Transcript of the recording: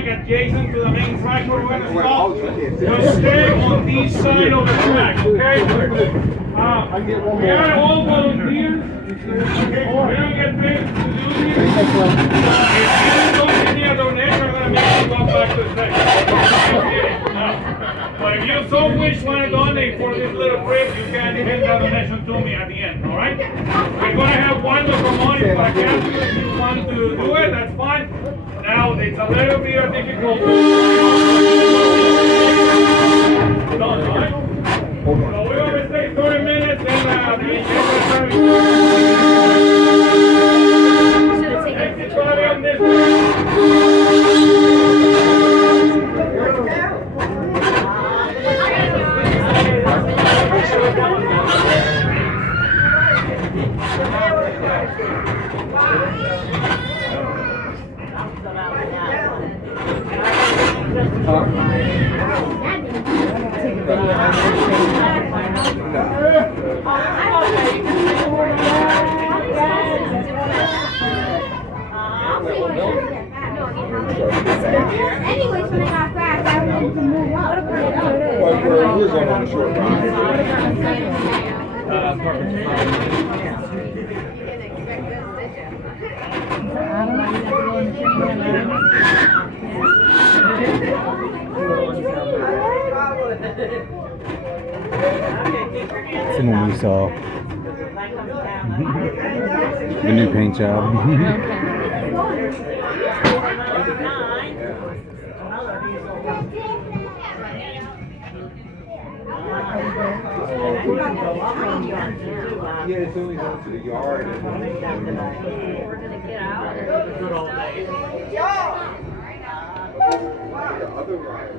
like adjacent to the main track where we're gonna stop. Just stay on this side of the track, okay? We are all volunteers. Okay, we don't get paid to do this. If you don't give me a donation, I'm gonna make you walk back to the track. But if you so wish want to donate for this little trip, you can give that donation to me at the end, all right? We're going to have one locomotive back after. If you want to do it, that's fine. Now, it's a little bit difficult to done, all right? So we always take 30 minutes and exit probably on this way. Anyways, when I got fast, I wanted to move up. We're going on a short ride. That's the one we saw. The new paint job. Yeah, it's only going to the yard. We're gonna get out. The other ride.